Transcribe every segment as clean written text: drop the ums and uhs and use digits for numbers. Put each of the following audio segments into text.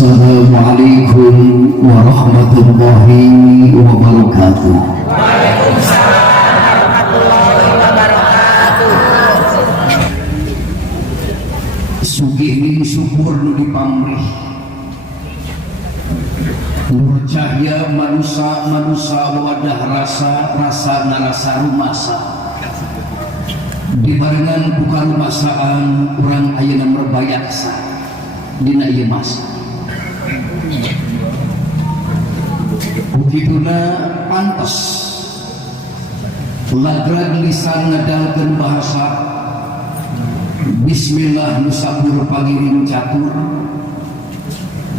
Assalamualaikum warahmatullahi wabarakatuh. Waalaikumsalam warahmatullahi wabarakatuh. Sugih ning syukur nu dipamrih. Nur cahya manusia wadah rasa narasa rumasa. Dibarengan buka rumasaan urang ayeuna merbayaksa dina ieu masa. Begituna pantes lagrag lisan ngedalkeun bahasa bismillah nu sabur pagiring catur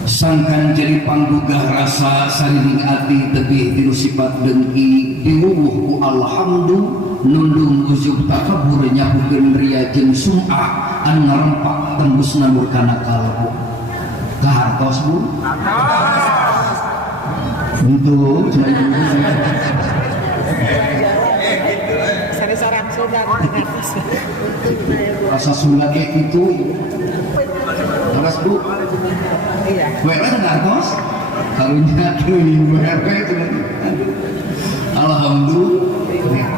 sangkan jadi panggugah rasa sariring ati tebih tinu sifat dengki diwuwuh ku alhamdu nundung ujub takabur nyapukeun ria jeung sum'ah anu ngarempak tembusna murkana kalbu kahartos bu untuk Sari-saran sudah rasa sunat kayak gitu terus bu iya. wewe ngartos karunya teuing wewe alhamdulillah.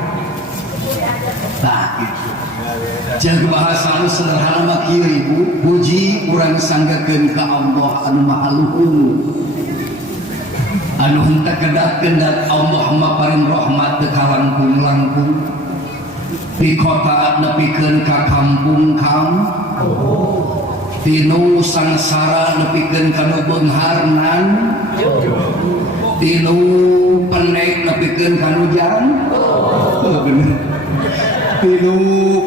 Tah gitu. Jeung bahasa anu sederhana mah kieu ibu, puji urang sanggakeun ka Allah anu Maha Luhur. Anu henteu kedakeun dat Allah mah paring rahmat teu kalangkung-langkung. Di kota nepikeun ka kampung tinu sangsara nepikeun ka nu beungharnan tinu penek nepikeun ka nu jan bener tinu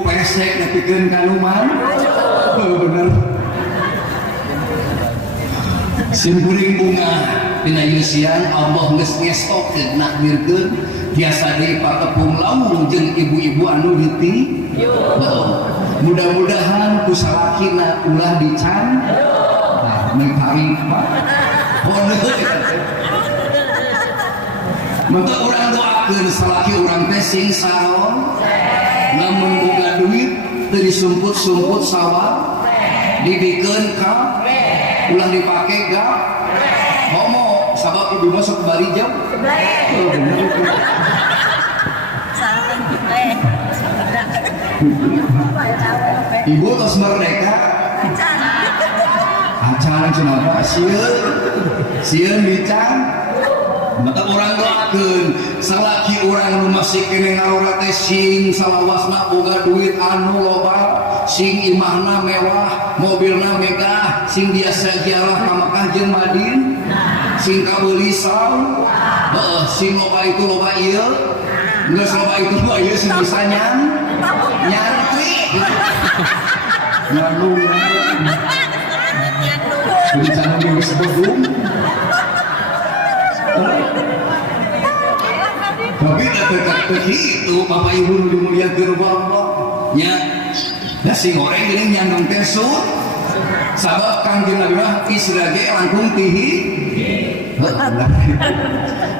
pesek nepikeun ka nu man bener simpuling bunga tina yusian Allah geus ngestokeun nakdirkeun biasa deui patepung laung jeung ibu-ibu anu hiti mudah-mudahan ku salakina ulah dican mengkawin pak maka urang doakeun salaki urang teh sing saron namun boga duit teu disumput-sumput sawah didikeun ka ulah dipake ga homo sabab ibu masuk bari jam ibu tos merdeka acan cenah sieun mican mata urang doakeun salaki urang nu masih kene ngarora teh sing salawasna boga duit anu loba sing imahna mewah mobilna megah sing biasa ziarah ka Mekah jeung Madin sing kabeuli saw sing loba itu loba ieu geus loba itu loba ieu sing bisa nyantri nyandu rencana minggu sebelum tapi dekat itu Bapak Ibu dimuliakeun Allah nya da sing goreng geuning nyandung teh sabab Kangjeng Nabi mah isra ge langkung tihi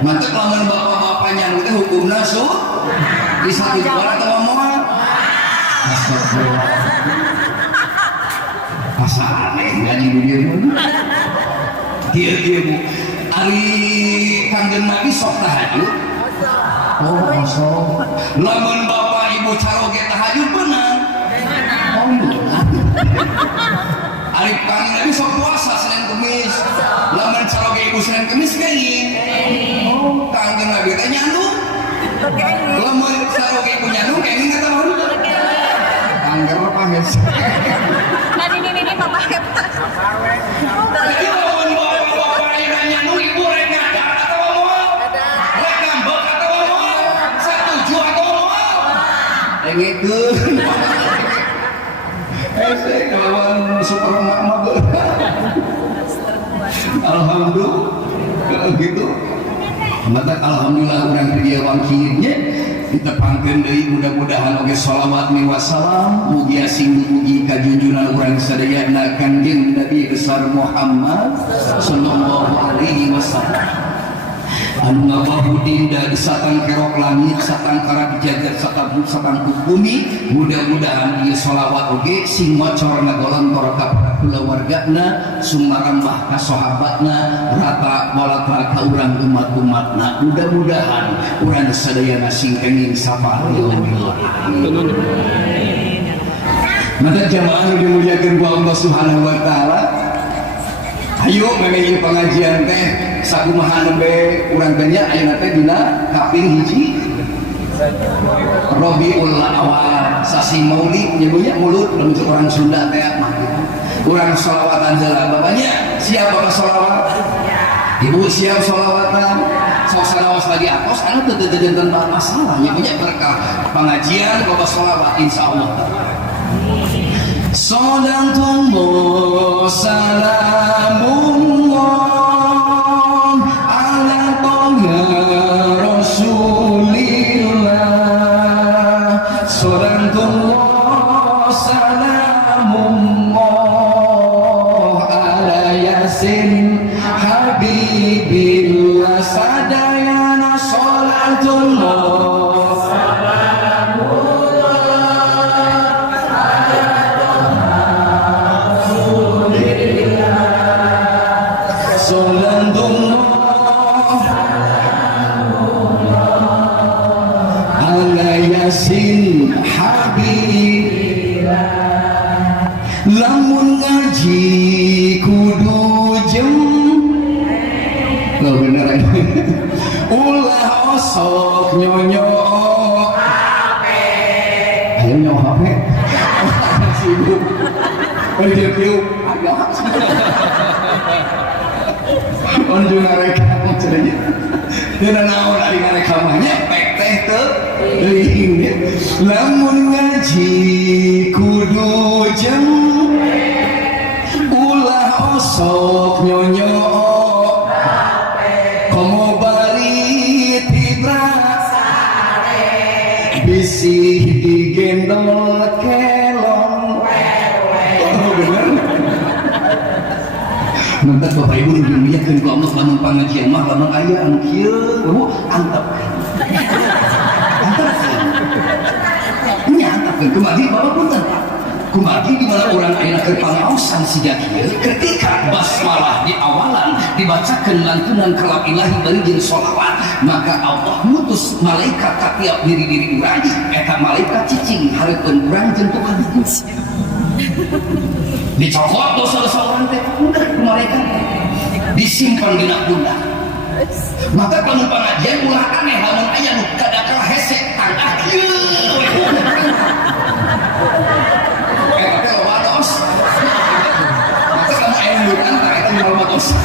mantep lamun bapak-bapak nyandung teh hukumna bisa dijual atau moal asa aneh nyanyi dunia kieu bu ari Kangjeng Nabi sok tahajud sok lamun bapak ibu caroge tahajud beunang ari Kangjeng Nabi sok puasa Senin Kemis lamun caroge ibu Senin Kemis kenging Kangjeng Nabi teh nyandung lamun caroge ibu nyandung kenging eta mah anggar apa guys ini papa hepta jadi lamun bapak ina nyandung ibu rek ngadar atau moal rek ngambek atau moal setuju atau moal engikeun kawan super mama alhamdulillah gitu mata alhamdulillah urang dia wangkinya ditepangkeun deui mudah-mudahan oge shalawat mi wassalam mugi asing mugi ka junjungan urang sadayana Kangjeng Nabi besar Muhammad sallallahu alaihi wasallam anu ngabahu dinda di satang kerok langit satang kara dijaga satang bumi. Mudah-mudahan ieu sholawat oge sing macor ngagolong ka kulawargana sumarambah ka sahabatna rata walata ka urang umat-umatna. Mudah-mudahan urang sadayana sing kenging sapa mata jamaah dimuliakeun ku Allah Subhanahu wa taala. Ayo memilih pengajian teh sakumaha nembe urang teh nya ayeuna teh dina kaping hiji Rabiul Awal sasi Maulid nyebunya mulut lamun orang Sunda teh mah gitu. Urang sholawatan heula bapaknya siap bapak sholawat? Ibu siap sholawatan? Sok sanaos lagi apos anu teu janten masalah nyebunya berkah pengajian bapak sholawat insyaallah. Salatullah salamullah ala toha rasulillah. Salatullah salamullah ala yasin habibillah. Sadayana salatullah Yasin Habibillah. Lamun ngaji kudu jem lo beneran ulah osok nyonyo HP ayo nyonyo HP sibuk dia piu agak on juga reka maksudnya dia naon ari ngareka mah nyepek teh teu leuing lamun ngaji kudu jam ulah osok nyonyo komo bari tibra sare bisi digendol kelon bener. Nanti Bapak Ibu dimuliakeun ku Allah lamun pangajian mah lamun aya anu kieu antep. Nya antepkeun kumagi Bapak punten. Kumagi di mana urang ayeuna keur pangaosan siga kieu ketika basmalah di awalan dibacakeun lantunan kalam ilahi bari jeung sholawat maka Allah mutus malaikat ka tiap diri-diri urang eta malaikat cicing hareupeun urang jeung tukang dicopot dosa-dosa orang teh udah mereka disimpan di pundak. Maka kalau pengajian ulah aneh lamun aya nu kadakala hese tangah kieu eta teh wados maka kamu aya nu tangah eta nu wados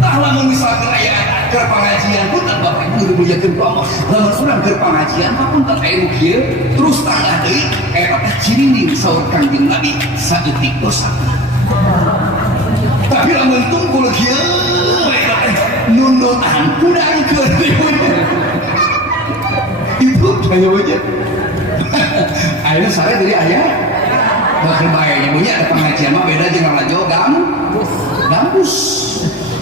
lamun misalkan aya keur pengajian punten Bapak Ibu dimuliakeun ku Allah lamun urang keur pengajian punten aya nu kieu terus tangah deui eta teh cirinding saur Kangjeng Nabi saeutik dosa. Tapi lamun tungkul kieu eta teh nunutan kudangkeun itu kaya we ayeuna sare deui aya bakal bae nya ada pengajian mah beda jeung ngalajo gambus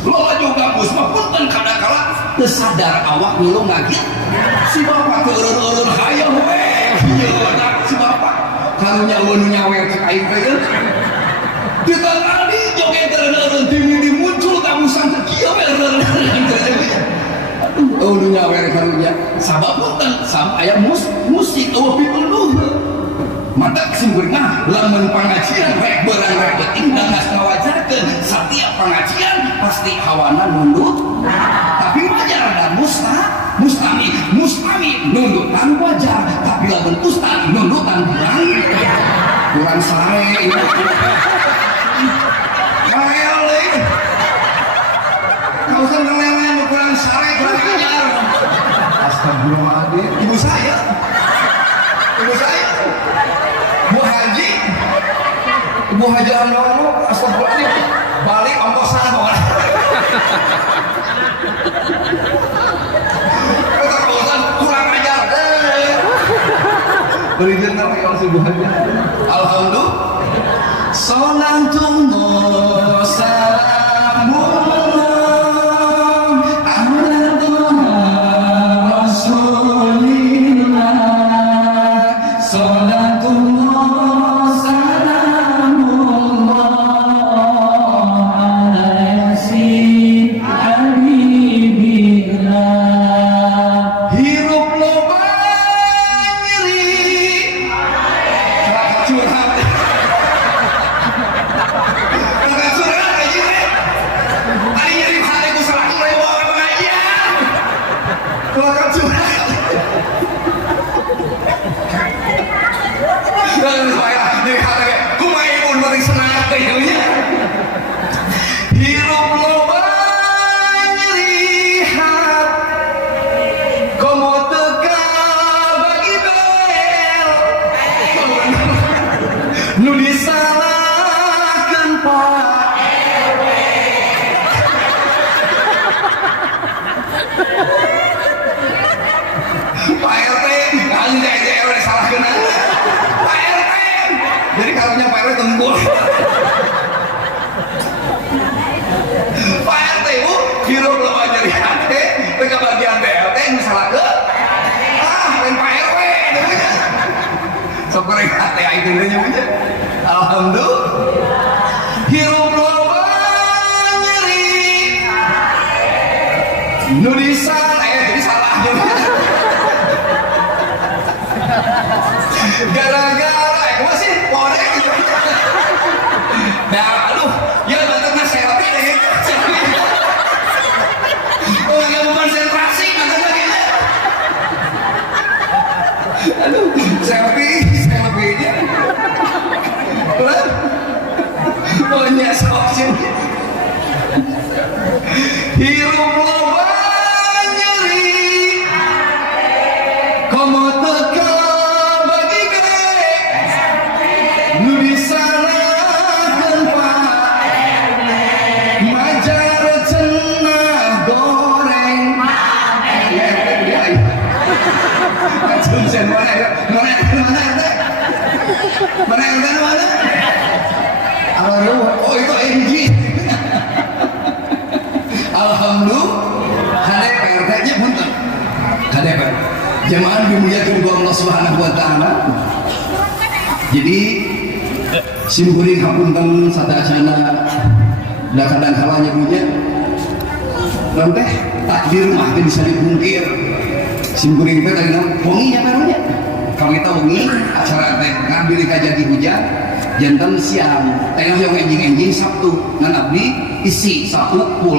lo aja gabus mah punten kadakala teu sadar awak ngilu ngagit si bapak teu eureun-eureun hayang we ieu anak si bapak karunya nu nyawer cek aing teh kita tadi joget eureun-eureun timidi muncul kamusan teh kieu we eureun aduh nu nyawer karunya sabab punten sam aya musik eueuh pituduh mata sumberna lamun pengajian rek beurang rek beuting dangas ngawajarkeun setiap pengajian pasti hawana nundut tapi wajar dan mustami nundutan wajar tapi lamun ustad nundutan kurang sae ini kaele kausan ngelelen kurang sae kurang ajar astagfirullahaladzim ibu saya Bu Haji Anwar, astagfirullahaladzim, balik ongkosan apa? Kita kawasan kurang ajar, berikan nama kalau subuhannya. Alhamdulillah. Sonang tunggu salamullah ala Rasulillah. Sonang tunggu salamullah ala yasin habibillah. Hirup loba nyeri curhat. Hirup loba nyerihat komo teka bagi bel nu disalahkeun Pak Pak RT kali kayak udah salahkeun Pak RT jadi kalaunya Pak RT tembul Pak RT bu hirup loba nyerihat teka bagian BLT misalnya ke lain Pak RW sok goreng hati itu namanya. Alhamdulillah hirup loba nyeri nu disana jadi salah gara-gara masih boleh gitu. Nah aduh ya bentuknya selfie deh nggak mau konsentrasi katanya gitu. Aduh selfie-nya oh nyesok sih. Hirup loba nyeri komo teka bagi bek nu disalahkeun Pak majar cenah goreng oh itu MG. Alhamdulillah hadap PRT-nya punten hadap jamaah dimuliakan ku Allah Subhanahu wa taala. Jadi simkuring hapunten sadayana da kadang kalanya punya non teh takdir mah teh bisa dipungkir. Simkuring teh tadi wenginya karunya kami tahu wengi acara teh ngambil kajadi hujan jantan siang tengah yang enjing-enjing Sabtu ngan abdi isi Sabtu full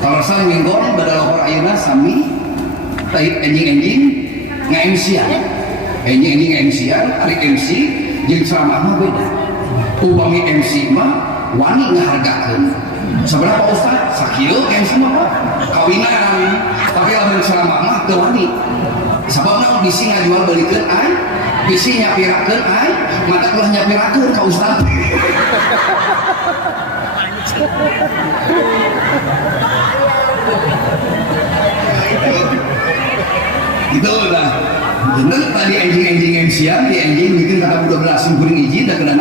kalau saya minggon pada lohor ayeuna sami taib enjing-enjing nge-MC-an enjing-enjing nge-MC-an hari MC jeung ceramah mah beda upami MC mah wani ngahargakeun seberapa ustaz sakieu MC mah kawinan tapi lamun ceramah mah teu wani sababna bisi ngajual balikeun ai bisi nyapirakeun ai mata ulah nyapirakeun ka ustaz gitu lah bener tadi enjing-enjing MC-an di enjing bikin kata 12 simkuring izin dan kedah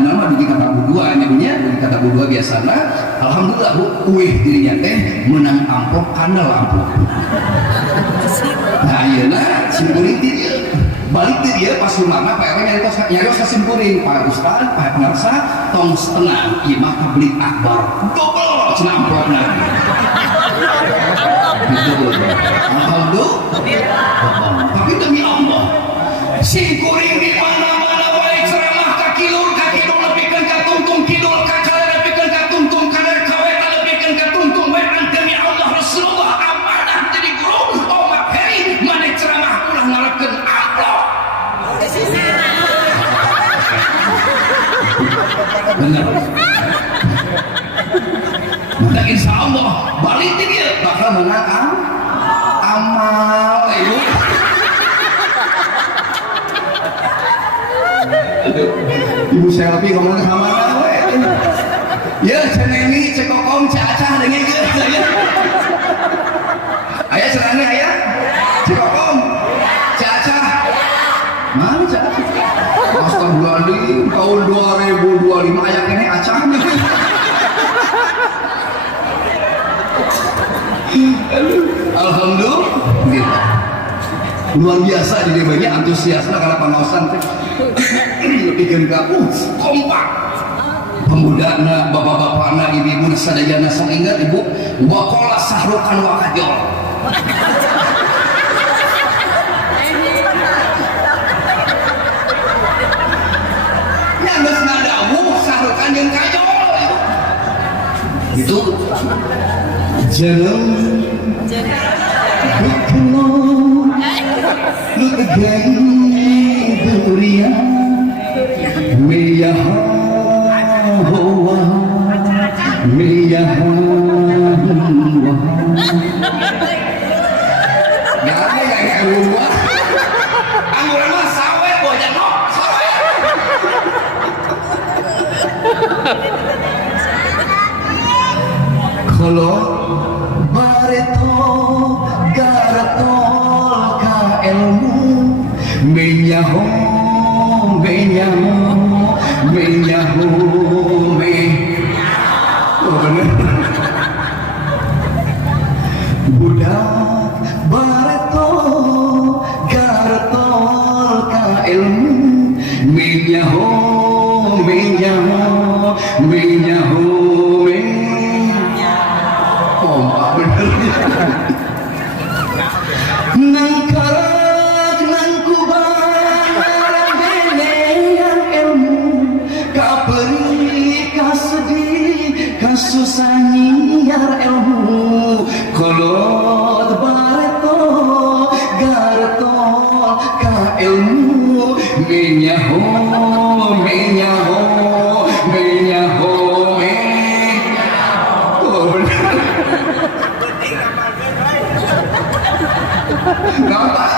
nama bikin kata 2 nyamanya bikin kata 2 biasana alhamdulillah bu uih dirinya teh menang amplop kandal amplop nah ayeuna simkuring dia balik dia pas rumahna Pak RW nyarios ka simkuring Pak Ustaz Pak Narsa tong setengah ieu mah kabeli akbar double cenah amplopna alhamdulillah tapi demi Allah simkuring di mana-mana baik ceramah ka kilur lebihkeun ka tungtung kidul ka kaler lebihkeun ka tungtung kaler kaweta lebihkeun ka tungtung wean demi Allah Rasulullah amanah jadi guru Oma Peri mana ceramah ulah ngarekeun amplop benar maka insya Allah balik dia bakal menang amal ibu ibu selfie ngomong ke mana we ya cenengi cekokom cacah dengan gitu ya ayah cenengi ayah cekokom cacah mana Astagfirullahaladzim, tahun 2025 aya kene acahnya. Alhamdulillah. Luar biasa di dia antusiasnya karena pengawasan teh. Bikin kamu kompak. Pemuda bapak-bapak ibu-ibu sadayana sang ingat ibu wakola sahrukan wakajol. Nyangges ngadawu sahrukan yang kajol. Itu jangan lu tegai duria miyah hawa miyah hawa gak hawa angguran mah sawet bojang no sawet kalau bareto garatol ka ilmu menyaho menyaho menyaho oh bener budak bareto garatol ka ilmu menyaho menyaho menyaho nang karak nang kubang yang ilmu kaperi kasedi kasusah nyiar ilmu kolot bareto gareto ka ilmu menyaho menyaho menyaho nampak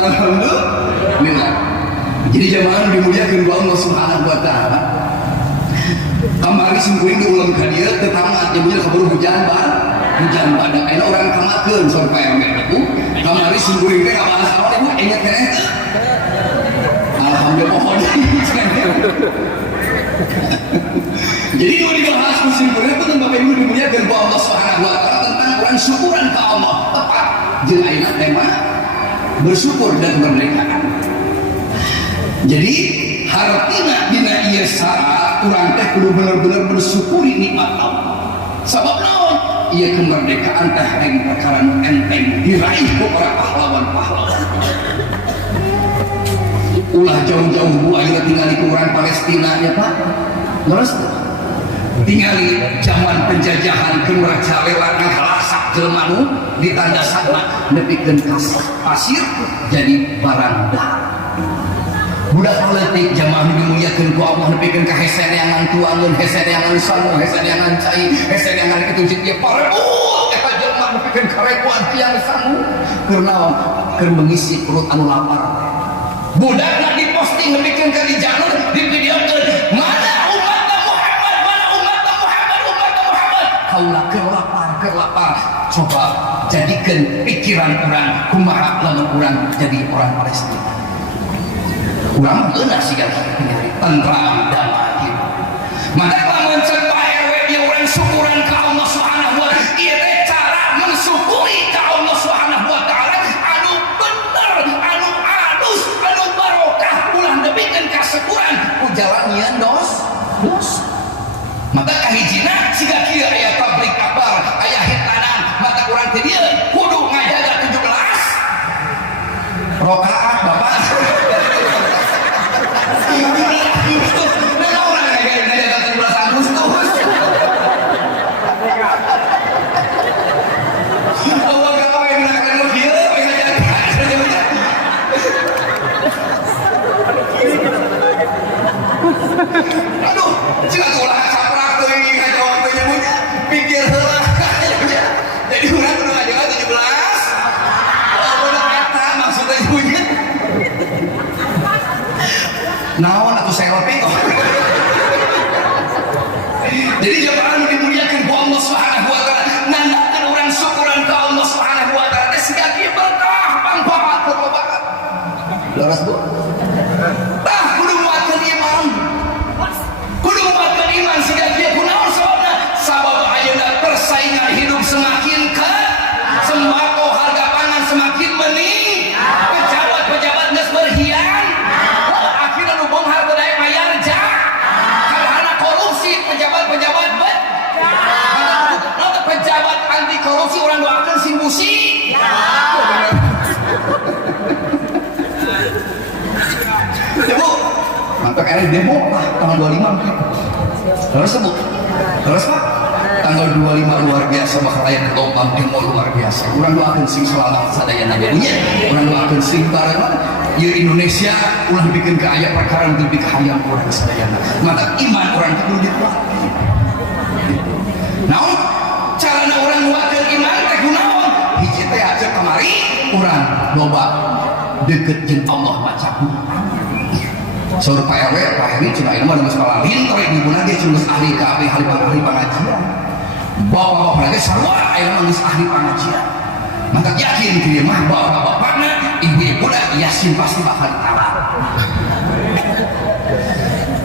alhamdulillah. Jadi jamaah dimuliakan ku Allah Subhanahu wa taala. Kamari sungkuring diulang ka dieu teu tamat nya kaburu hujan badak aya orang kamakeun sampai aku kamari sungkuring teh ngabahas apa ibu inget teh alhamdulillah. Jadi kalau dibahas musim kuliah itu Bapak Ibu dimuliakan ku Allah Subhanahu wa taala tentang orang syukuran ke Allah tepat jeung ayeuna tema bersyukur dan kemerdekaan. Jadi hartina dina ieu saat urang teh kudu bener-bener bersyukuri nikmat Allah. Sabab naon? Ieu kemerdekaan teh aya perkara enteng diraih ku para pahlawan-pahlawan. Ulah jauh-jauh bu ayeuna tingali ku urang Palestina ya Pak. Terus tingali zaman penjajahan ke merajalela ngalasak jelema nu ditandasana nepikeun pasir jadi barang dahar. Budak politik jamaah dimuliakeun ku Allah nepikeun ka heseneangan tuangeun heseneangan sangu heseneangan cai heseneangan kitu jeung ieu parebut eta jelema nepikeun karepuan tiang sangu keur naon keur mengisi perut anu lapar. Budakna diposting nepikeun ka di jalur divideokeun mana kaulah kelapar coba jadikan pikiran orang kumaha lamun orang jadi orang Palestina orang benar sih kan tentram damai maka lamun sampai RW dia orang syukuran ke Allah Subhanahu wa taala ieu teh cara mensyukuri ke Allah Subhanahu wa taala anu bener anu alus anu barokah ulah depikeun kasyukuran ku jalan ieu dos maka kahijina siga kieu aya pabrik kapal aya hitanan maka urang teh dieu kudu ngajaga 17 rakaat Bapak. Nah orang ngajaga 17 Agustus. Oh enggak apa yang menggunakan lo dieu ngajaga. Aduh, siga ulah pikir heula jadi urang kudu ngajaga 17 budak eta maksudnya ibunya naon atuh selfie kok. Jadi jamaah nu dimuliakeun ku Allah Subhanahu wa taala nandakeun urang syukuran ka Allah Subhanahu wa taala teh siga kieu berkah manfaat berlobakan Leres Bu? Tah kudu nguatkeun iman. Kudu nguatkeun iman sehingga dia kunaon sababna? Sabab ayeuna persaingan hidup semakin ketat, sembako harga pangan semakin meningkat, pejabat-pejabat geus berhiang. Akhirna nu beunghar teu daek mayar jak. Karena korupsi pejabat-pejabat pejabat anti korupsi orang doakeun sing busi. Bu, mantap ini demo tanggal 25 terus Bu, terus Pak tanggal 25 luar biasa bakal aya gelombang demo luar biasa. Urang doakeun sing selamat sadayana nya, urang doakeun sing bareng ieu Indonesia ulah bikin ke aya perkara nu lebih hayang urang sadayana. Mantap iman urang teh kudu dikuat. Naon carana urang nguatkeun iman teh kunaon? Hiji teh aja kamari urang loba deket jeung Allah maca Quran. Saur Pak RW, Pak RW cina ilmu ada masalah lintar ibu lagi cuma ahli KB ahli pengajian. Bapak-bapak lagi sarwa ilmu ahli pengajian. Maka yakin dia mah bapak-bapaknya ibu-ibu lagi yasin pasti bakal ditawar.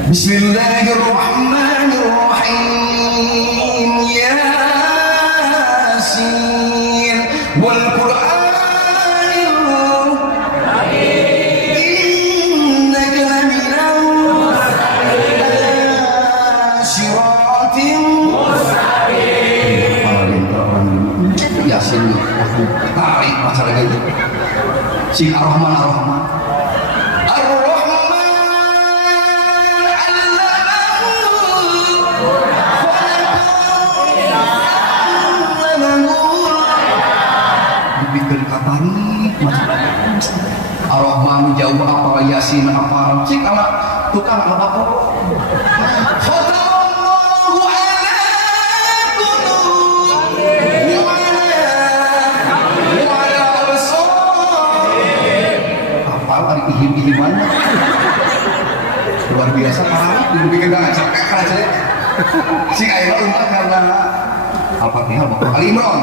Bismillahirrahmanirrahim. Yasin wal Quran. Yasin tarik masalah gitu si Ar-Rahman Ar-Rahman dibikin kapan Ar-Rahman jauh apa Yasin apa sih kalau tukang apa ihim-ihiman luar biasa parah dibikin gak ngacak aja si ayeuna umat karena Al-Fatihah Bapak Ali Imran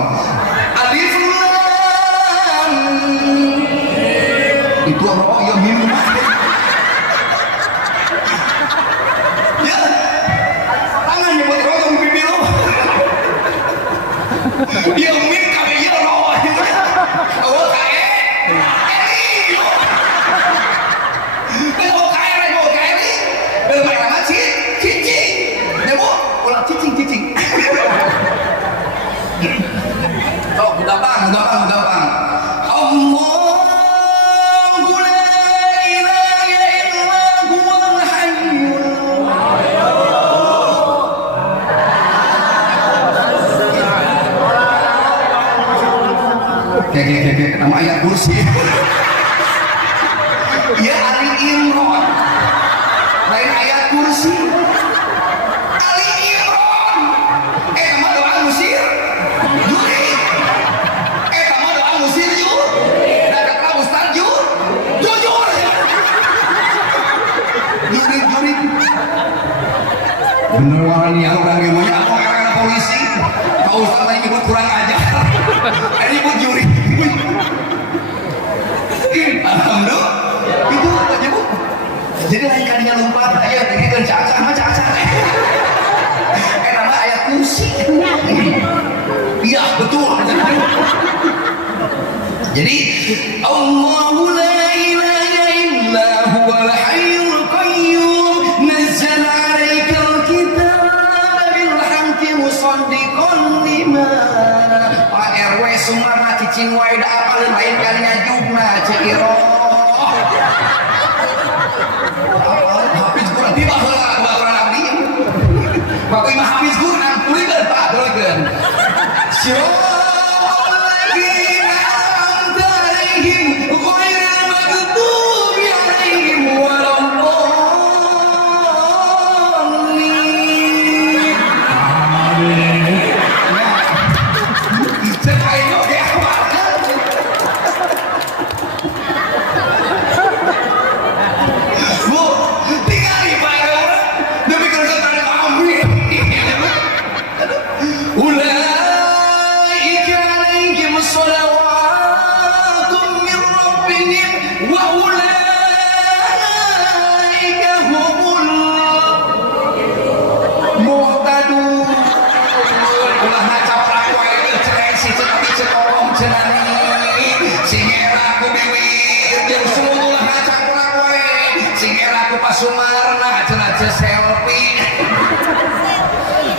Alif Lam itu apa yang minum ya tangannya buat rotong pipi lo dia min kabeh ya roh awal kae cicing. Oh, gampang. Allahu la ilaha illa huwal hayyul qayyum. Nama ayat kursi. Ya Ali Imran. Lain ayat kursi. Beneran yang orang emonya aku karena polisi kau salah nyebut kurang ajar ini nyebut juri alhamdulillah itu aja Bu jadi lain kalinya lompat aja ini kan caca nama ayat kursi iya betul jadi Allahu la ilaha illa huwal hayyul qayyum nazzala musaddiqan lima Pak RW Sumarna cicing wae da apalin lain kalinya jugna Cikiro Hafiz Quran di baheula Quran abdi Bapak Imam Hafiz Quran tulikeun Pak tulikeun siratal ladzina an'amta 'alaihim ghairil maghdubi 'alaihim waladdallin. Sumarna cenah selfie.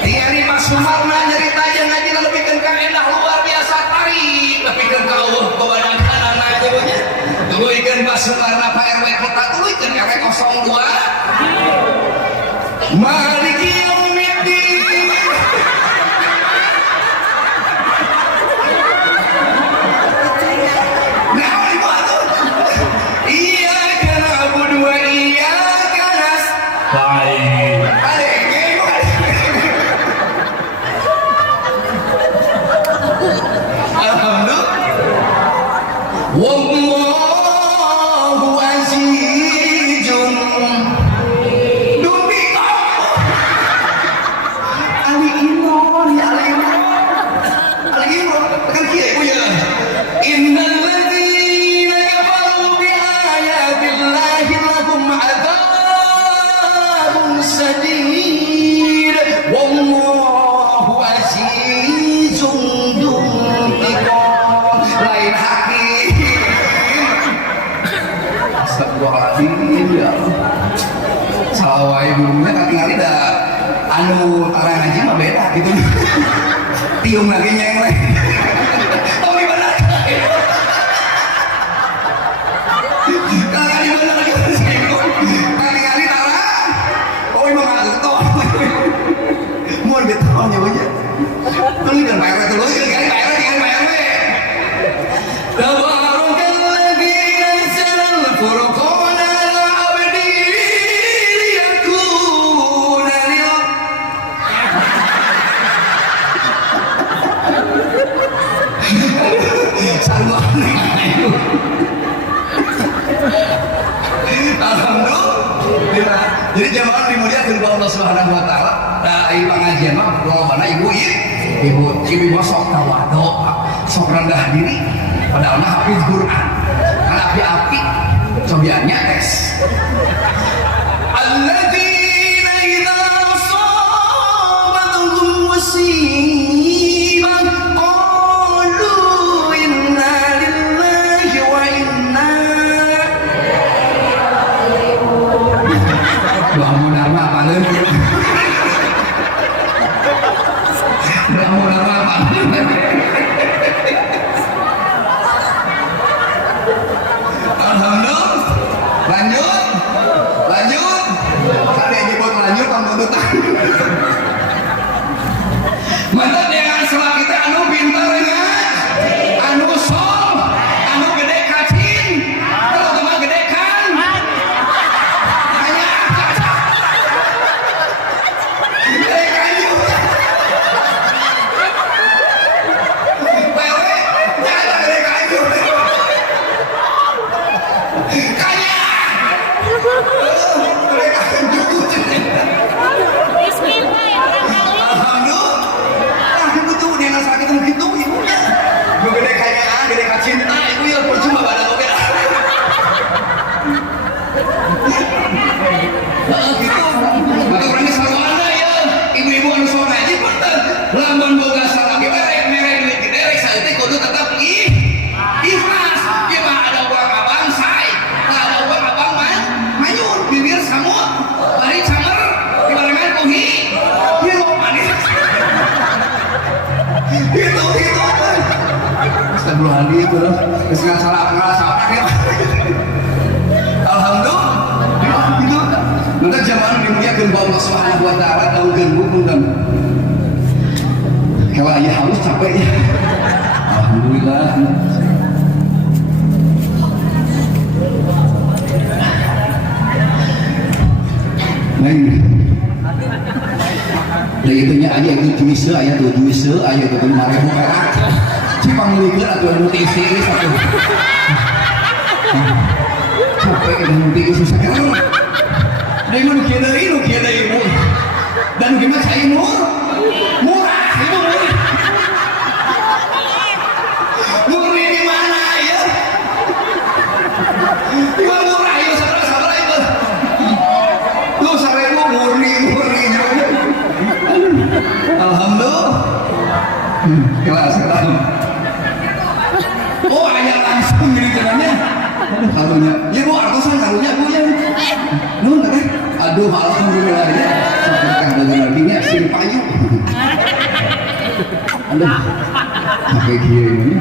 Tiari Pak Sumarna nyerita jeung ngaji lebihkeun ka endah luar biasa tarik lebihkeun ka Allah kebadanana aja nya. Tuluikeun Pak Sumarna Pak RW kota tuluikeun RW 02. Maliki yaumiddin. Nah, ibu atuh. Iyyaka na'budu wa iyyaka nasta'in. Wallahu azizun dubika Ali Imran ya Ali Imran kan kieu ibu ya innal ladzina kafaru bi ayatillahi lahum adzabun sadid wallahu azizun dubika lain hakim. Astagfirullahaladzim ya salawai burungnya kaki-kaki dah anu tara ngaji mah beda gitu tiung lagi yang lain oh gimana kaki-kaki mana lagi kaki-kaki tara oh emang ada ketua mau diketahunya banyak tulis kan Pak RW tulis kan Pak RW dengan Pak RW Alhamdulillah. Jadi jamaah dimuliakan oleh Allah Subhanahu wa taala. Nah, ieu pengajian mah lobana ibu sok tawadu, sok rendah diri, padahal mah hafiz Quran. Kan api-api cobiannya teks. Alladzina idza asabatuhum musibah qalu inna lillahi wa inna Bangun nama apa lagi? Bangun nama apa? Alhamdulillah. Lanjut. Tadi aja buat lanjut kamu duduk. Mantap dengan salah kita anu pintar ya, anu sol, anu gede kacin, kalau teman gede kan. Astagfirullahaladzim terus nggak salah ya. Alhamdulillah itu nanti zaman dimuliakan Allah Subhanahu wa taala tahu genbuk dan kalau ayah halus capek ya. Alhamdulillah. Nah ini itunya aja itu juise ayah tuh juise ayah tuh 5.000 perak cipang liker atau nutrisi satu capek nutrisi susah kan dia mau nukia ibu dan gimana saya murah ibu murni di mana ya ibu murah ibu sabar ibu lu 1.000 murni alhamdulillah kelas oh ayah langsung gini caranya karunya ya bu artosan karunya bu ya nun teh aduh alhamdulillah ya sampaikan dengan laginya sin payu aduh pakai dia ini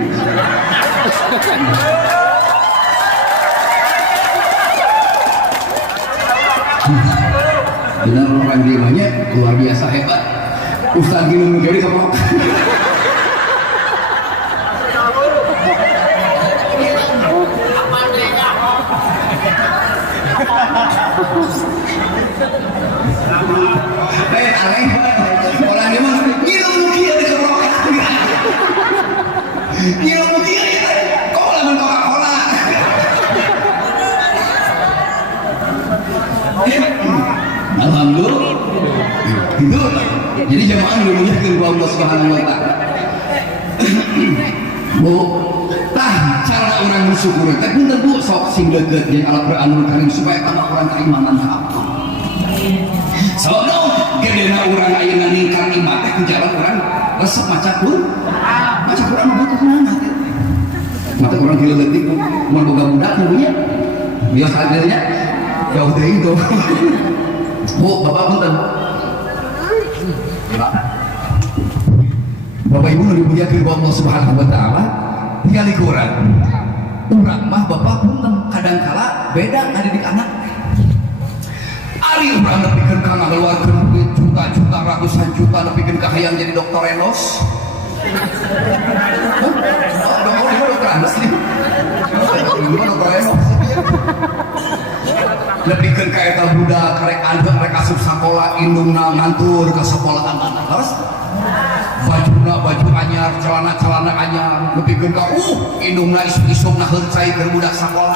benar orang dia banyak luar biasa hebat Ustaz Gino Mugari keprok aneh orang dia mah Gino Mugari keprok Gino Mugari kok lamun Coca-Cola alhamdulillah itu jadi jamaah dulunya ke Allah Subhanahu wa taala bu tah cara orang bersyukur teh punten bu sok sing deukeut jeung Al-Qur'anul Karim supaya tambah orang keimanan ka apa sono gedena urang ayeuna ningkar iman teh jalan urang resep maca Quran butuh naon mata urang kieu leutik mun boga budak nya biasa hadirnya jauh teuing tuh bu bapak punten Bapak Ibu dimuliakan Allah Subhanahu wa taala tinggal kurang urang mah bapak punten kadangkala beda ngadidik anak ari urang nepikeun ka ngaluarkeun duit juta-juta ratusan juta nepikeun ka hayang jadi dokter Enos dokter Enos dokter Enos nepikeun ka eta budak rek andeuh rek asup sakola indungna ngantur ka sekolahan anak terus baju anyar celana anyar nepikeun ka indungna isuk-isukna heuncai keur budak sakola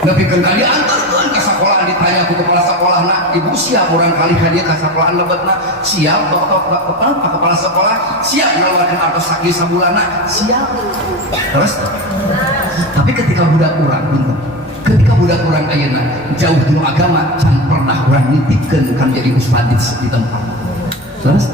nepikeun ka diantarkeun ka sakola ditanya ku kepala sekolahna ibu siap urang kali ka dieu ka sekolahan lebetna siap kepala sekolah siap ngaluarkeun artos sakit sabulana siap terus tapi ketika budak urang ayeuna jauh dari agama can pernah urang nitipkeun kan jadi ustadz di tempat terus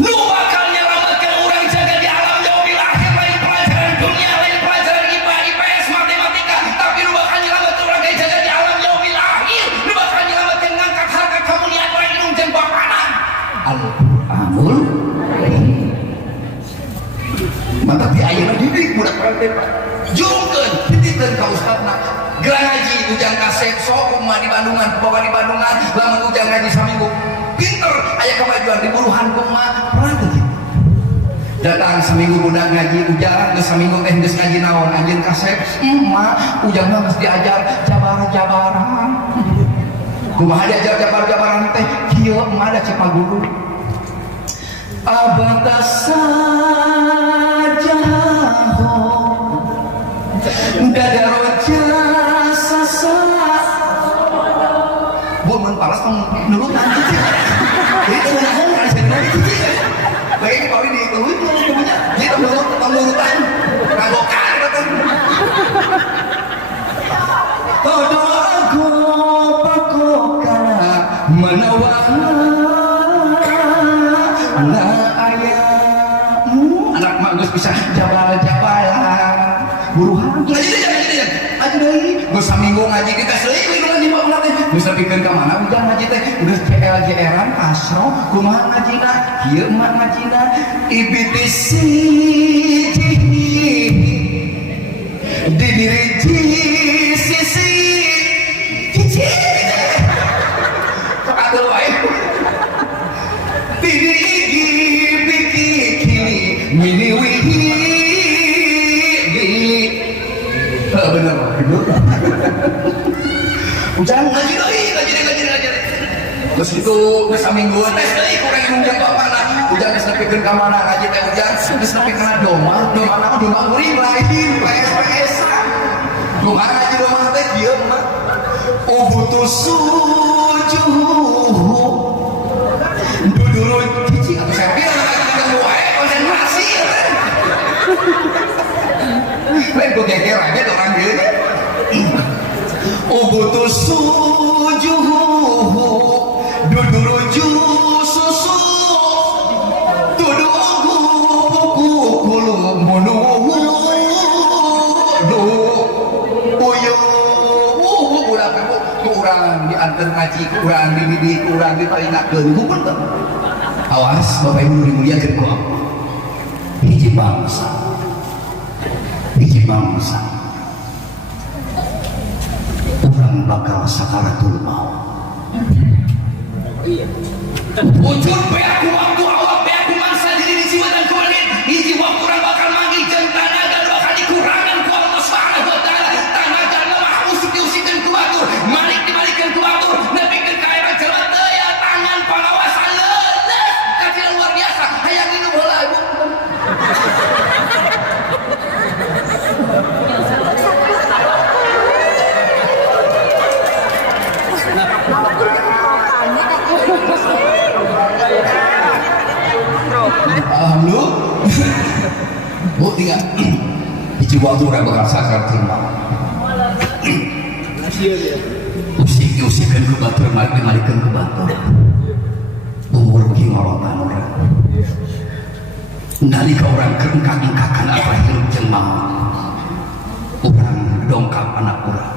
nu bakal nyelametkeun urang jaga di alam yaumil akhir lain pelajaran dunia lain pelajaran IPA IPS matematika tapi nu bakal nyelametkeun urang jaga di alam yaumil akhir nu bakal nyelametkeun ngangkat harkat kemuliaan urang indung jeung bapana Al-Qur'anul mantap di ayeuna didik budak urang teh jungkeun dititikeun ka ustadna geura ngaji ujang kasep sok kumaha di Bandungan bawa di Bandungan lamun ujang ngaji saminggu pinter aya kemajuan di Buruhan kumaha pernah teh datang seminggu budak ngaji ujang geus saminggu teh geus ngaji naon anjeun kasep mah ujang mah geus diajar jabar-jabaran kumaha diajar jabar-jabaran teh kieu mah da Cipaguru abatas saja dadaro jasa bu mun palas nurutan itu naon rasana itu baik pawi di itu punya jadi nurutan ragokan kan doaku pakokana menawa na aya anak mak geus bisa jabal-jabalan Buruhan aja deui geus saminggu ngaji kita seueur ngaji bae teh geus nepikeun ka mana ujang ngaji teh geus JL-JR-an asro kumaha ngajina kieu mah ngajina ibitisi di diri sisi cici atuh wae bigi biki mini wihi bener ujang ngaji terus itu bisa minggu tes deui kurang nunjang bapana ujang geus nepikeun ka mana ngaji teh ujang geus nepikeun ka doma kuring lain PS doma ngaji doma teh dieu mah ubutu sujuh duduru cici atau sepil ketemu wae konsentrasi lain gue geger aja tuh orang dia ubutu sujuhu duduruju susu tuduhu buku kulu munuhu du uyu kurang diantar ngaji kurang dididik kurang diparingakeun hukum teh awas Bapak Ibu dimuliakeun ku Allah hiji bangsa urang bakal sakaratul maut wujud beaku waktu awak beaku mangsa diri di jiwa dan kulit hiji waktu urang bakal manggil jeung tanaga bakal dikurangan ku Allah Subhanahu wa taala tanaga mah usik-usikeun ku batur malik-malikkeun ku batur nepikeun ka era jelat daya tangan pengawasan leuleus kacil luar biasa hayang minum heula ibu alhamdulillah bu tinggal hiji waktu orang bakal sakaratul maut usik-usikeun ku batur malik-malikkeun ku batur umur beuki ngorotan urang nalika urang keengkak-engkakan apa hirup jeung maut urang dongkap anak urang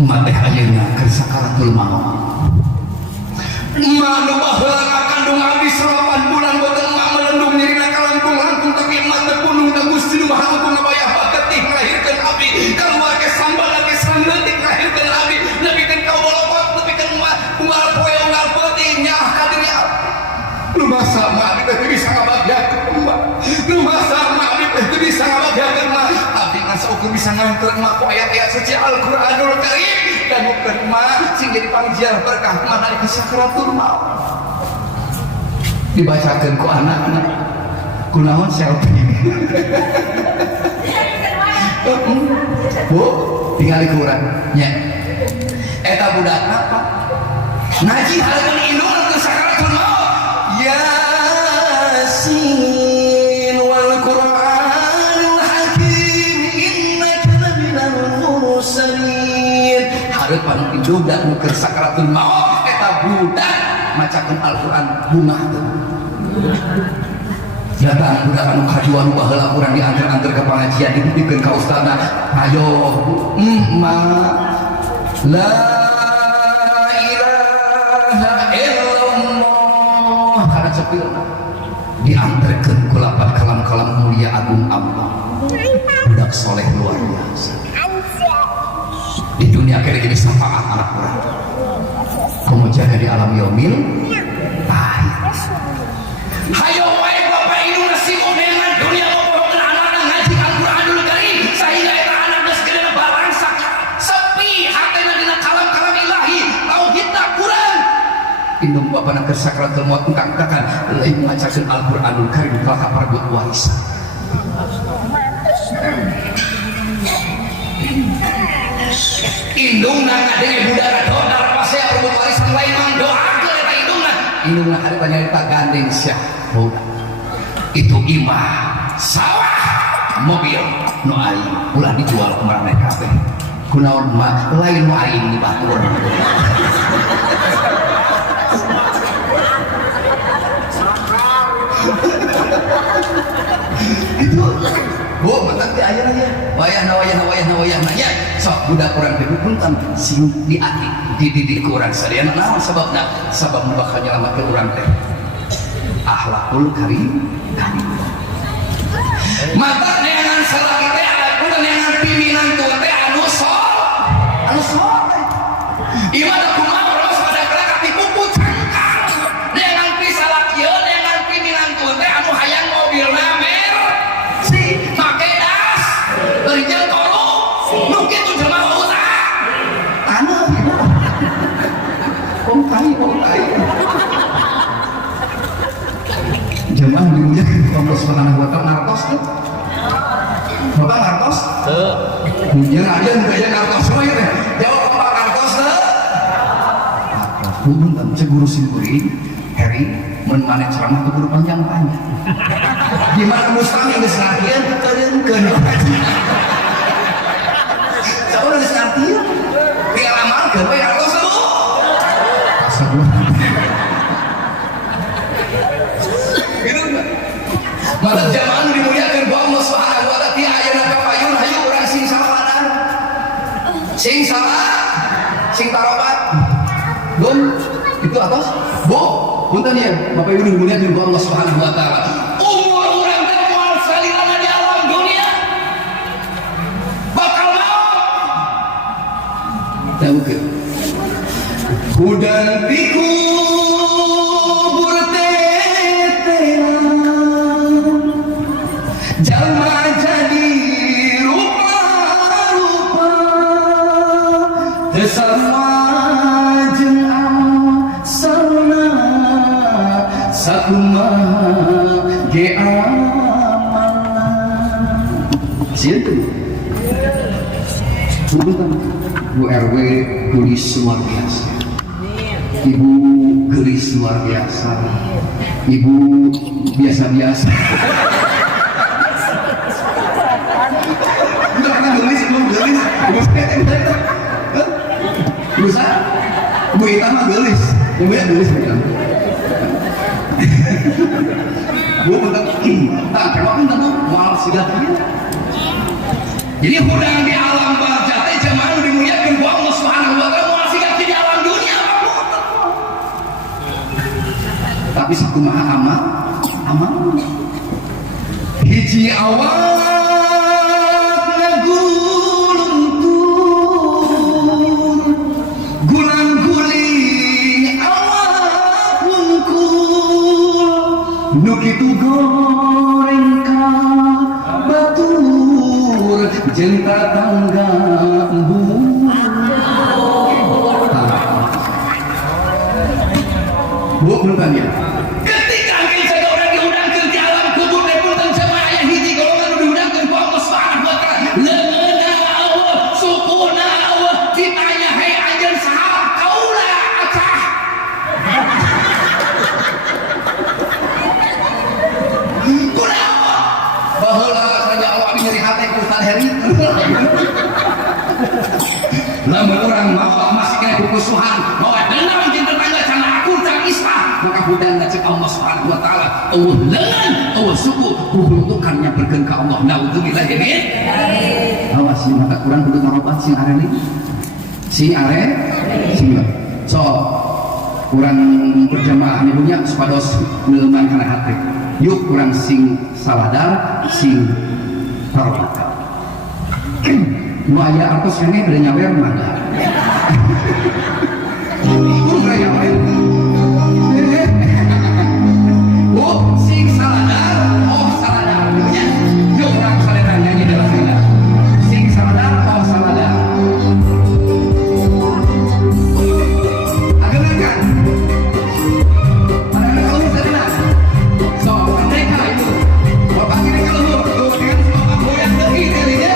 ma teh ayeuna keur sakaratul maut ma nu baheula kandung abdi 8 bulan boten ma melendung nyirina kalangkung-langkung tapi emak teh punung teh Gusti nu Maha Agung ngabayah baget tih nglahirkeun abdi keluarga sambal lagi saneutik nglahirkeun abdi nepikeun ka bolokot nepikeun unggal poe unggal peuting nyah ka diri abdi nu masa ma abdi teh bisa ngabagyakeun ma nu masa ma abdi teh bisa ngabagyakeun ma abdi ngasa ukur bisa nganter ma ku ayat-ayat suci Al-Qur'anul Karim dan bukan ma sing jadi pangjiar berkah ma nalika sakaratul maut dibacakeun ku anak-anak kunaon selfie bu tinggal kurang nya eta budak apa ngaji halaman indung ke sakaratul maut yasin wal qur'anil hakim innaka laminal mursalin hareupan indung da nu keur sakaratul maut eta budak macakeun Al-Qur'an bunga teh datang budak anu kajuan baheula urang diantar-antar ke pengajian dibuktikan ka ustazna ayo ma la ilaha illallah kana cepilna diantarkeun ku lapan kalam-kalam mulia agung Allah budak soleh luar biasa di dunia kene jadi syafaat anak urang kemudian di alam yaumil akhir hayo wae Bapak Ibu nasi dengan dunia bobogohan anak ngaji Al-Qur'anul Karim sehingga eta anak geus gede barang sepi hatena dina kalam-kalam ilahi tauhid tak kurang indung bapana keur sakaratul maut engkak-engkakan lain macakeun Al-Qur'anul Karim ka kapargut warisan indungna ngadenge budara dodar pasea pargut warisan lain mang doakeun eta indungna hari nyarita gandeng sia itu imah sawah mobil nu aing ulah dijual ke marane kabeh kunaon mah lain nu aing di batur itu bu betul ti aya ya wayah nya sok budak urang teh punten sing diati dididik urang sadayana naon sababna sabab nu bakal nyelametkeun urang teh akhlakul karim mata neangan salaki teh ada neangan pimpinan tuh teh anu sol ibadah kumaha ros pada kelak ti kuku cangkang neangan pisalakieu neangan pimpinan tuh teh anu hayang mobilna mer si make das berijal tolu nu kitu jelema usaha taneuh kong tai jemaah dimuliakan Allah Subhanahu wa taala ngartos tuh. Bapak ngartos? Teu. Mun aja nu aya ngartos mah ya. Jawab Bapak ngartos teu? Mun kan guru simkuring Heri mun maneh ceramah teu kudu panjang-panjang. Di mana mustami geus latihan teureunkeun. Saur geus latihan. Tinggal amalkeun we ngartos tuh. Malah zaman dimuliakan ku Allah Subhanahu wa taala ti ayeuna kapayun hayu urang sing salawanan. Si atas bo punten ya Bapak Ibu dimuliakan ku Allah Subhanahu wa taala umur urang teh moal salilana di alam dunia bakal maut daukeun kudan pikubur tetelan jalma jadi rupa-rupa tersama jeung asalna sakumaha ge amanna sieun Bu RW gelis luar biasa, Ibu gelis luar biasa, Ibu biasa-biasa. Udah pernah gelis, belum gelis? Bisa? Bu Ita mah gelis, Bu ya gelis bukan? Bu bentar, tak kenapa bentar mal sigat dia. Jadi hudang di alam barzah teh jamaah nu dimuliakeun ku Allah Subhanahu wa taala moal sigat di alam dunia tapi sakumaha amal hiji awak guluntur gulang-guling awak wungkul nu kitu goreng ka batur jeung tatangga embun Bu bukan ya ketika kita orang diundangkeun di alam kubur teh punten sama aya hiji golongan nu diundangkeun ku Allah Subhanahu wa taala leungeunna Allah sukuna Allah ditanya hei anjeun saha kaula acah kunaon baheula saja Allah nyeri hate ku Ustaz Heri lamun urang mau masih kena kukusuhan mau dendam jeung tetangga can aku can islah maka hudang cek Allah Subhanahu wa taala eueuh leungeun eueuh suku kuhuntukan nyamperkeun ka Allah naudzubillah min awas sih mata kurang kudu tarobat sing are ni sing are sing so kurang berjamaah ibunya supados neuman kana hate yuk kurang sing saladar sing tarobat nu aya artos kene bade nyawer mangga udah nyawer oh sing saladar oh saladar nya yuk urang saladar nyanyi dalam sana sing saladar oh saladar agak kan pada kalau saladar so mereka itu bapak ini kalau tuh dengan semua goyang lagi dari dia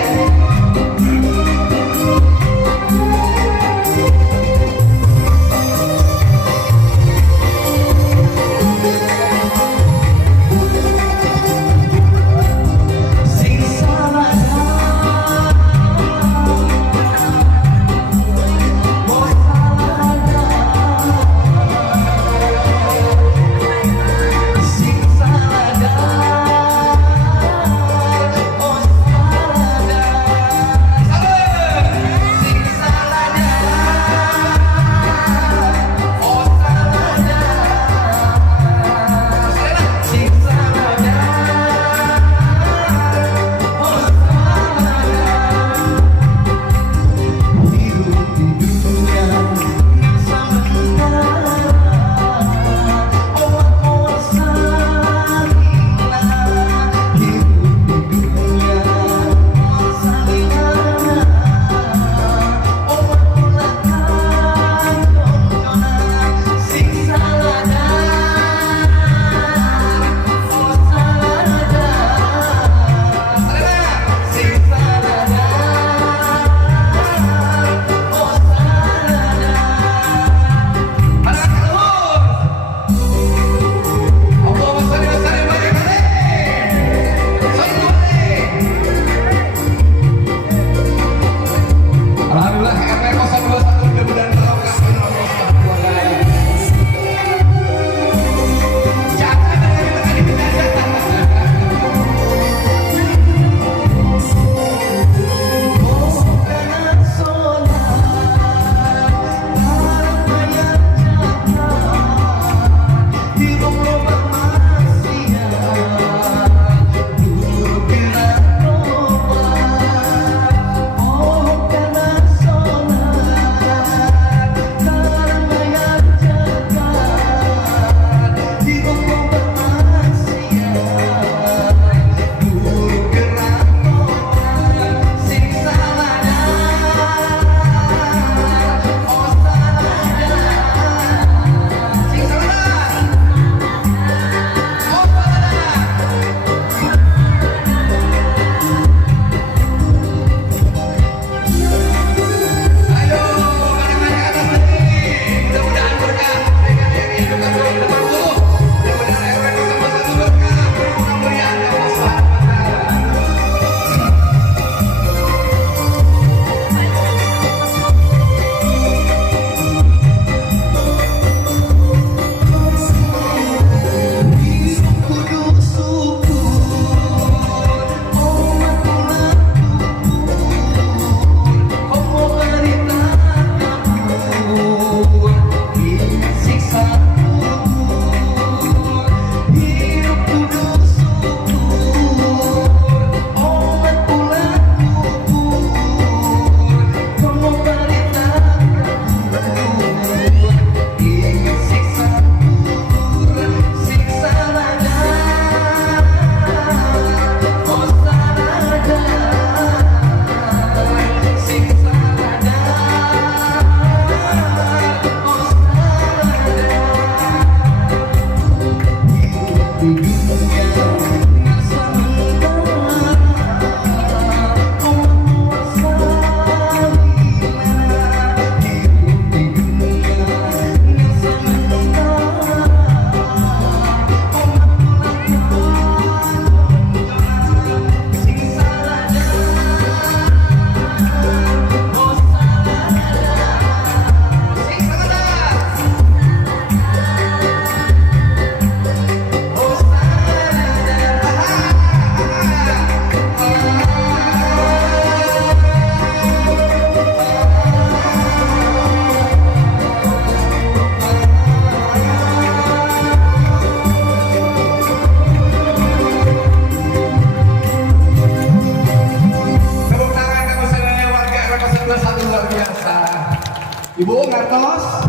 Ibu ngertos?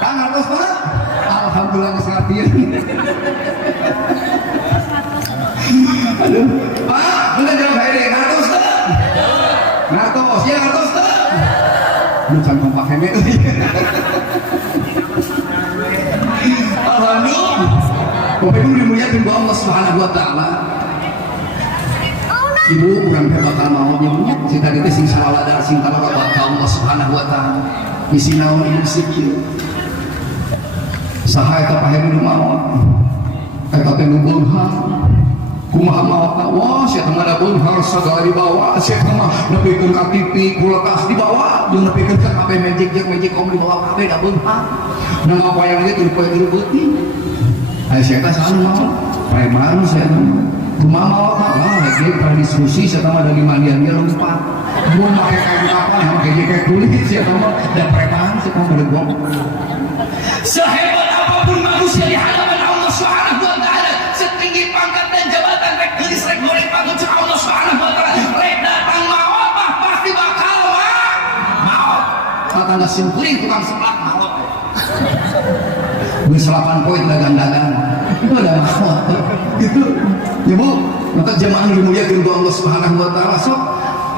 Kang ngertos Pak? Alhamdulillah geus ngartieun. Aduh, Pak, bukan jawab hae ngertos teu? Ngertos, ya ngertos teu? Lu can kompak heme. Alhamdulillah. Bapak Ibu dimuliakan ku Allah Subhanahu wa taala. Ibu urang teh bakal mau nyebunya cita kita sing salawat dan sing talawat ka Allah Subhanahu wa taala. Misi naon ieu sikil. Saha eta paheru mau. Eta teh nu beunghar. Kumaha maot wah sia teh mah beunghar sagala dibawa, sia teh mah nepikeun ka TV kulkas dibawa, jeung nepikeun ka HP magic jeung magic om dibawa kabeh da beunghar. Nah ngapayang ge teu poe direbeuti. Aya sia teh sanu mau. Preman sia teh. Kumaha maot lah lagi pada diskusi sia teh mah dari mandian dia lompat. Mun make kain apa yang kayak kulit sia teh mah da preman sia teh beregok. Sehebat apapun manusia di hadapan Allah Subhanahu wa taala, setinggi pangkat dan jabatan rek geulis rek goreng pangkat Allah Subhanahu wa taala, rek datang maot mah pasti bakal maot. Tatangga simkuring tukang seblak maot. Geus 8 poin dagang-dagang. Itu ada maot. Gitu. Ya Bu, maka jemaah dimuliakeun ku Allah Subhanahu wa taala sok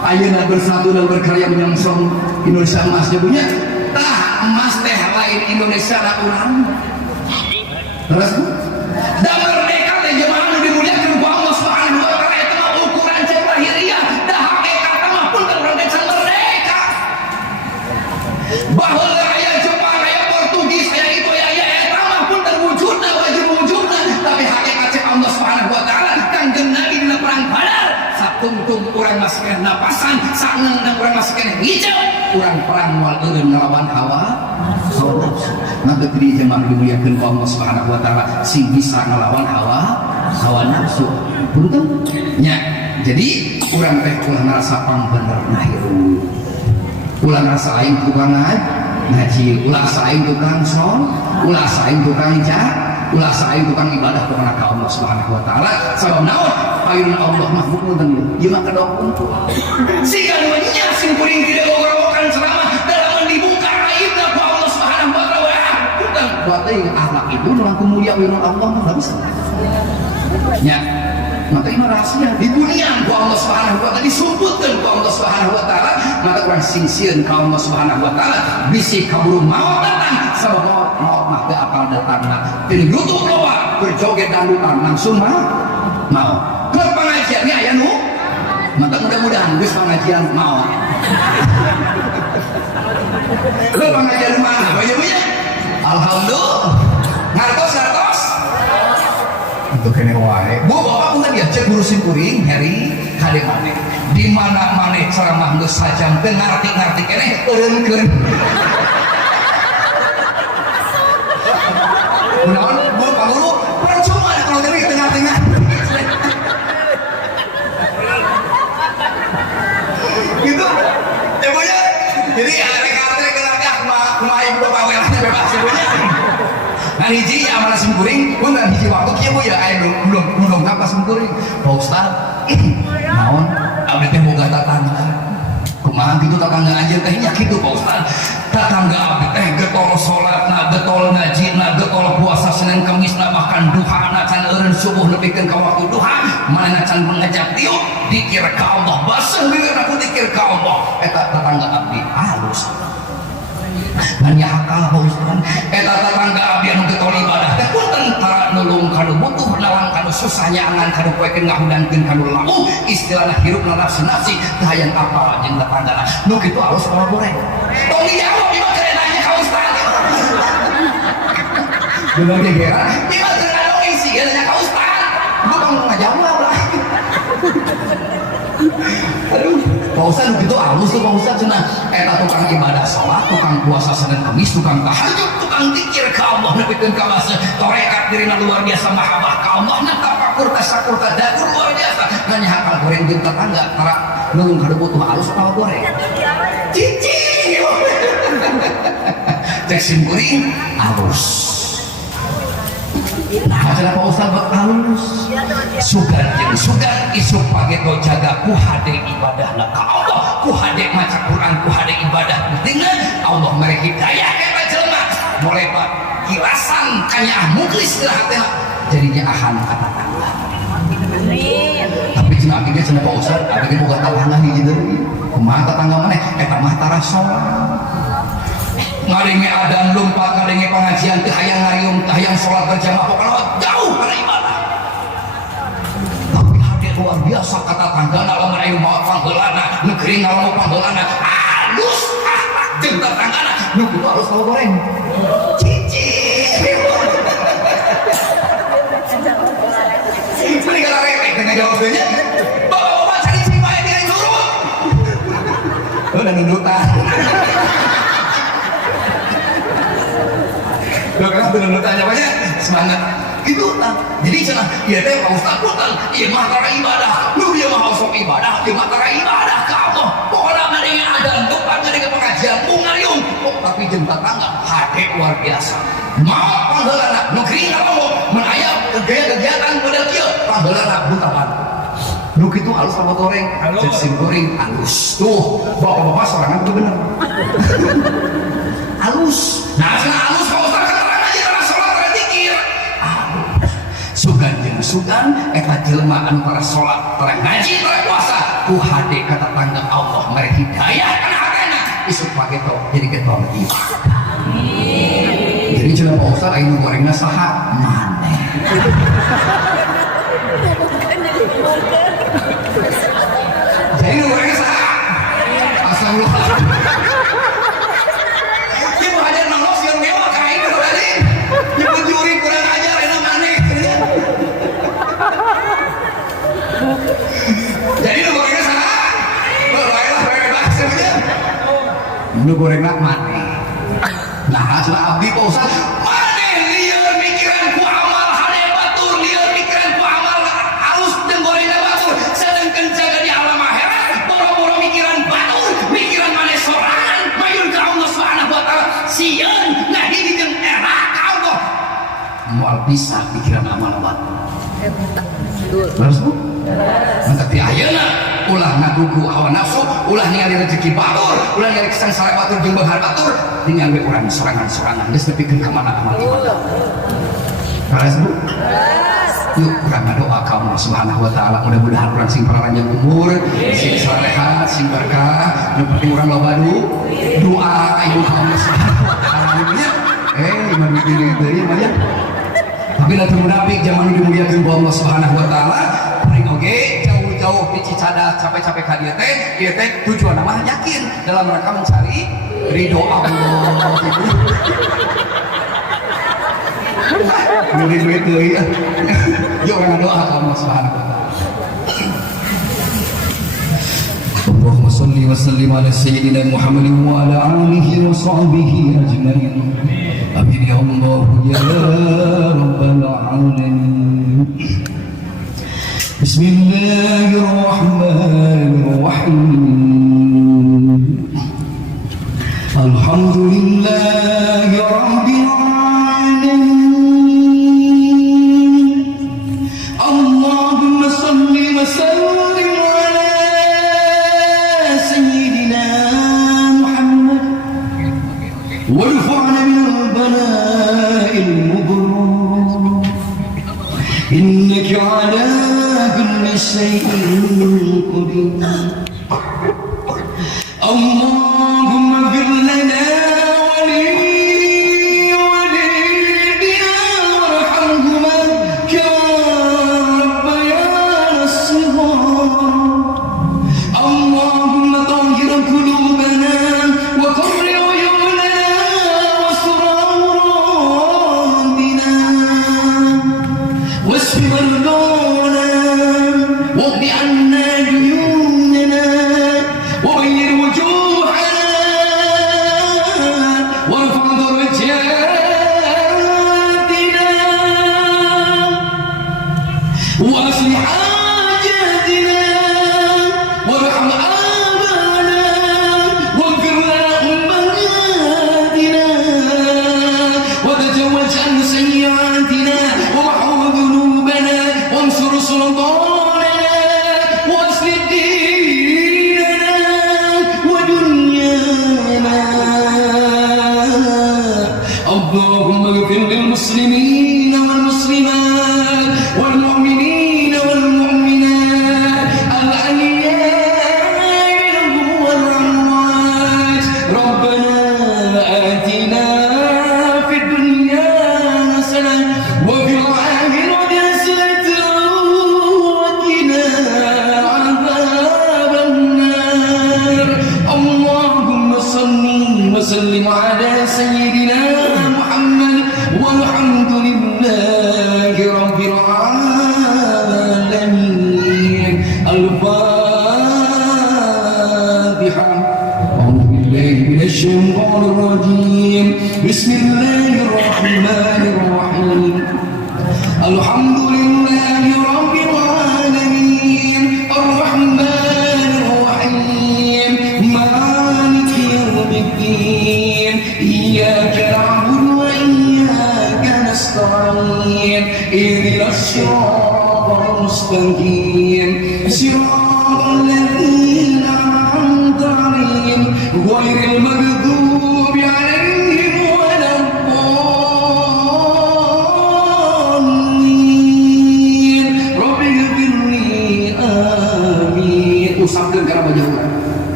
ayeuna bersatu dan berkarya menyongsong Indonesia emas punya. Tah emas teh lain Indonesia da urang. Terus da merdeka teh jemaah nu dimuliakeun ku Allah Subhanahu wa taala eta mah ukuran cek lahiriah, da hakikat mah pun urang teh merdeka. Baheula aya Jepang, aya Portugis, aya itu aya eta mah pun terwujudna wujudna, tapi hakikat cek Allah Subhanahu wa taala Kanjeng Nabi dina perang Badar satungtung urang maskeun napasan, sangeung urang maskeun hijau. Kurang perang moal eureun ngelawan hawa nafsu. Maka teu jemaah dimuliakeun ku Allah Subhanahu wa taala sing bisa ngelawan hawa nafsu. Punten nya. Jadi urang teh ulah ngarasa pambener nah hirup. Ulah ngarasa aing tukang ngaji, ulah saing tukang sol, ulah saing tukang ulah saing tukang ibadah kepada Allah Subhanahu wa taala. Sabab naon? Payun Allah mah bukan ieu mah kedok untu. Siga nu nya sing kuring tidak gogorokan selama dalam dibuka aibna ku Allah Subhanahu wa taala. Bukan berarti akhlak itu nu mulia wirun Allah mah bisa. Nya maka ini rahasia di dunia ku Allah Subhanahu wa taala disumputkeun ku Allah Subhanahu wa taala, maka urang singsieun ka Allah Subhanahu wa taala bisi kaburu maot datang sabab maot mah teu apal datangna teu nutup loba berjoget dangdutan langsung maot. Ke pengajian aya nu maka mudah-mudahan geus pengajian maot. Ke pengajian mana bae ya? Alhamdulillah. Ngartos itu kene wae. Bu bapak punten ya cek ngurusin kuring heri kade maneh. Di mana maneh ceramah geus sajam teu ngarti-ngarti keneh eureunkeun. Kunaon Bu pangulu percuma kalau dari tengah-tengah. Gitu. Ya Bu ya. Jadi arek-arek kelarga kumaha ibu bapak welahnya bebas ibunya. Nah hiji ya amanah simkuring pun dan hiji waktu kieu Bu ya aya belum kapas simkuring. Pak Ustaz, naon abdi teh boga tatangga. Kumaha kitu tatangga anjeun teh nya kitu Pak Ustaz. Tatangga abdi teh getol salatna, getol ngajina, getol puasa Senin Kemisna bahkan duhana can eureun subuh nepikeun ka waktu duha, manehna can mengajak tiup dikir ka Allah. Baseuh bibirna ku dikir ka Allah. Eta tatangga abdi halus. Dan ya hakal Pak Ustaz eta tatangga abdi anu getol ibadah teh punten tara nulung kanu butuh nawan kanu susah nyaangan kanu poekeun ngahudangkeun kanu lau istilahna hirupna nafsi teh hayang apal jeung tatanggana nu kitu alus kalau goreng tong dijawab ieu teh nanya ka Ustaz bener ge gera ieu teh anu isi nanya ka Ustaz bukan ngajawab lah. Aduh, Pak Ustaz begitu halus tuh Pak Ustaz cenah eta tukang ibadah salat, tukang puasa Senin Kamis, tukang tahajud, tukang zikir ka Allah nepikeun ka basa torekat dirina luar biasa mahabbah ka Allah na tafakur tasakur tadakur luar biasa nanya hakal goreng jeung tetangga tara nulung kada butuh halus apa goreng cicing cek simkuring halus. Masalah Pak Ustaz halus sugan jeung sugan isuk pageto jaga ku hade ibadah ka Allah ku hade maca Quran ku hade ibadah dengan Allah mere hidayah eta jelema molebat kirasan kanya muklis di hatena jadinya ahan kata tangga. Amin. Tapi cenah abdi cenah Pak Ustaz abdi ge boga tetangga hiji deui kumaha tetangga maneh eta mah tara salat ngadenge adan lumpat ngadenge pengajian teu hayang ngariung teu hayang salat berjamaah pokona jauh kana ibadah. Tapi hade luar biasa kata tanggana lamun aya mau panggeulana negeri ngalamu panggeulana halus jeung tetanggana nu kitu halus tahu goreng cici mending kalau repek dengan jawabnya bapak-bapak cari cima yang dia turun udah nundutan lo kenapa tuh nundutannya banyak semangat gitu lah jadi cenah iya teh Pak Ustaz putan iya mah tara ibadah lu dia mah sok ibadah iya mah tara ibadah ka Allah pokoknya ngadenge adan tempat ngadenge pengajian ngariung tapi jeung tetangga hade luar biasa mau panggeulana negeri ngalamu mun aya kegiatan model kieu panggeulana buntapan nu kitu alus sama goreng sim goreng alus tuh bapak-bapak sorangan itu bener alus nah cenah alus Pak Ustaz keterangan aja karena salat tara zikir sugan jeung sugan eta jelema anu tara salat tara ngaji tara puasa ku hade ka tetangga Allah mere hidayah kana hatena isuk pageto jadi ketua ibadah jadi cenah Pak Ustaz aya nu gorengna saha maneh jadi nu gorengna saha astagfirullah ibu hadir nongos yang mewah ka ini tadi ibu juri kurang ajar enak maneh jadi nu gorengna saha baiklah bebas saja nu gorengna maneh nah cenah abdi Pak Ustaz maneh lieur mikiran ku amal hade batur lieur mikiran ku amal halus jeung gorengna batur sedengkeun jaga di alam akhirat boro-boro mikiran batur mikiran maneh sorangan mayun ka Allah Subhanahu wa taala sieun ngahiji jeung era ka Allah moal bisa pikiran amal batur terus Bu tapi ayeuna ulah ngagugu hawa nafsu ulah ningali rezeki batur ulah ningali kesangsara batur jeung beunghar batur ningali urang sorangan-sorangan geus nepikeun ka mana amal ibadah beres Bu yuk urang ngadoa ka Allah Subhanahu wa taala mudah-mudahan urang sing panjang umur sing salehah sing berkah nu penting urang loba doa ayo ka Allah Subhanahu wa taala iman diri deui mah ya tapi lamun munafik zaman dimuliakeun ku Allah Subhanahu wa taala paling oge jauh di Cicadas capek-capek ka dieu teh tujuan mah yakin dalam rangka mencari ridho Allah Nuri duit deui yuk urang doa ka Allah Subhanahu wa taala Allahumma shalli wa sallim ala sayyidina Muhammadin wa ala alihi wa sahbihi ajmain amin ya Allah ya rabbal alamin Bismillahirrahmanirrahim Alhamdulillahi rabbil alamin Allahumma salli wa sallim ala sayyidina Muhammad warfa'na min al-bala'il mudhur innaka ala شيء قدير اللهم اغفر لنا ولوالدينا وارحمهما كما ربيانا صغارا اللهم طهر قلوبنا وقر عيوننا واستر عوراتنا واشف مرضانا واقض عنا ديوننا وغير وجوهنا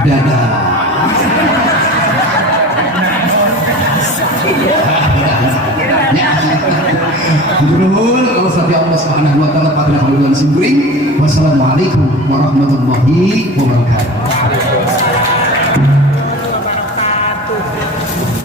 dadah. Ya, kalau saja Allah Subhanahu wa taala pada haluan simpring. Wassalamualaikum warahmatullahi wabarakatuh.